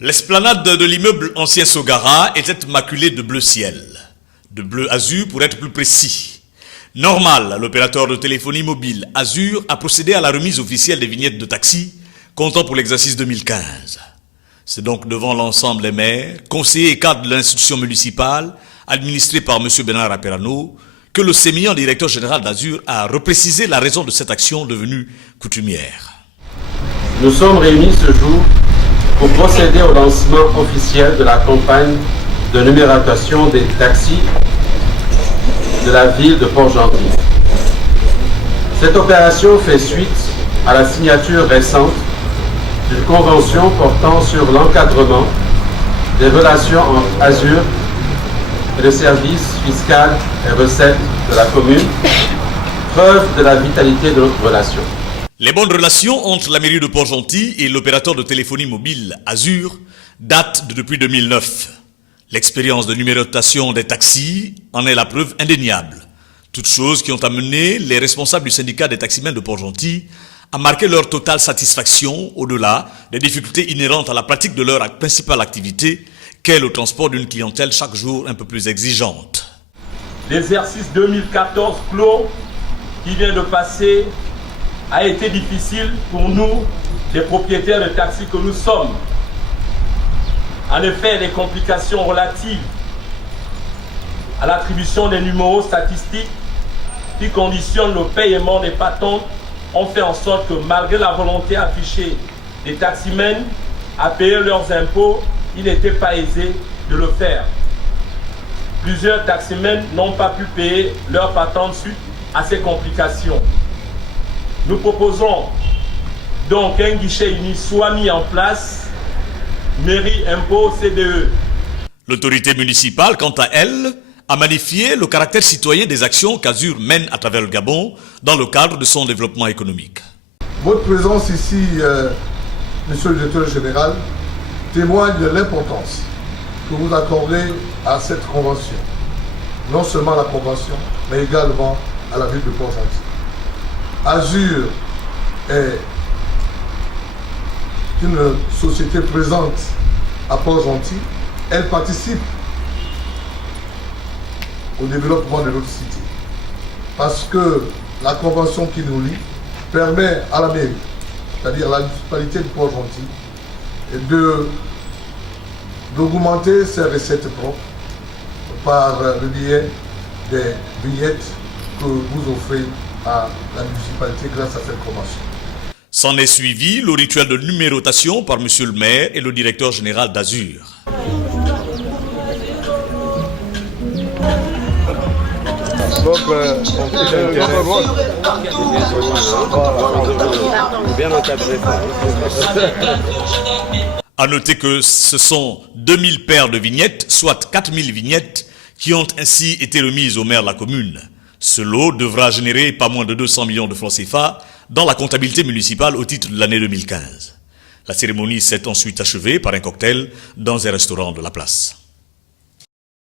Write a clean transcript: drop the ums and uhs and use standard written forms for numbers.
L'esplanade de l'immeuble ancien Sogara était maculée de bleu ciel, de bleu azur pour être plus précis. Normal, l'opérateur de téléphonie mobile Azur a procédé à la remise officielle des vignettes de taxi comptant pour l'exercice 2015. C'est donc devant l'ensemble des maires, conseillers et cadres de l'institution municipale, administrée par M. Bernard Aperano, que le sémillant directeur général d'Azur a reprécisé la raison de cette action devenue coutumière. Nous sommes réunis ce jour pour procéder au lancement officiel de la campagne de numérotation des taxis de la ville de Port-Gentil. Cette opération fait suite à la signature récente d'une convention portant sur l'encadrement des relations entre Azur et le service fiscal et recettes de la commune, preuve de la vitalité de notre relation. Les bonnes relations entre la mairie de Port-Gentil et l'opérateur de téléphonie mobile Azur datent depuis 2009. L'expérience de numérotation des taxis en est la preuve indéniable. Toutes choses qui ont amené les responsables du syndicat des taximens de Port-Gentil à marquer leur totale satisfaction au-delà des difficultés inhérentes à la pratique de leur principale activité, qu'est le transport d'une clientèle chaque jour un peu plus exigeante. L'exercice 2014 clos qui vient de passer a été difficile pour nous, les propriétaires de taxis que nous sommes. En effet, les complications relatives à l'attribution des numéros statistiques qui conditionnent le paiement des patentes ont fait en sorte que malgré la volonté affichée des taximens à payer leurs impôts, il n'était pas aisé de le faire. Plusieurs taximens n'ont pas pu payer leurs patentes suite à ces complications. Nous proposons donc qu'un guichet unique soit mis en place, mairie, impôts, CDE. L'autorité municipale, quant à elle, a magnifié le caractère citoyen des actions qu'Azur mène à travers le Gabon dans le cadre de son développement économique. Votre présence ici, Monsieur le directeur général, témoigne de l'importance que vous accordez à cette convention. Non seulement à la convention, mais également à la ville de Port-Gentil. Azur est une société présente à Port-Gentil. Elle participe au développement de notre cité. Parce que la convention qui nous lie permet à la mairie, c'est-à-dire à la municipalité de Port-Gentil, d'augmenter ses recettes propres par le biais des vignettes que vous offrez à la municipalité grâce à cette convention. S'en est suivi le rituel de numérotation par M. le maire et le directeur général d'Azur. Donc, bien encadré. À noter que ce sont 2000 paires de vignettes, soit 4000 vignettes, qui ont ainsi été remises au maire de la commune. Ce lot devra générer pas moins de 200 millions de francs CFA dans la comptabilité municipale au titre de l'année 2015. La cérémonie s'est ensuite achevée par un cocktail dans un restaurant de la place.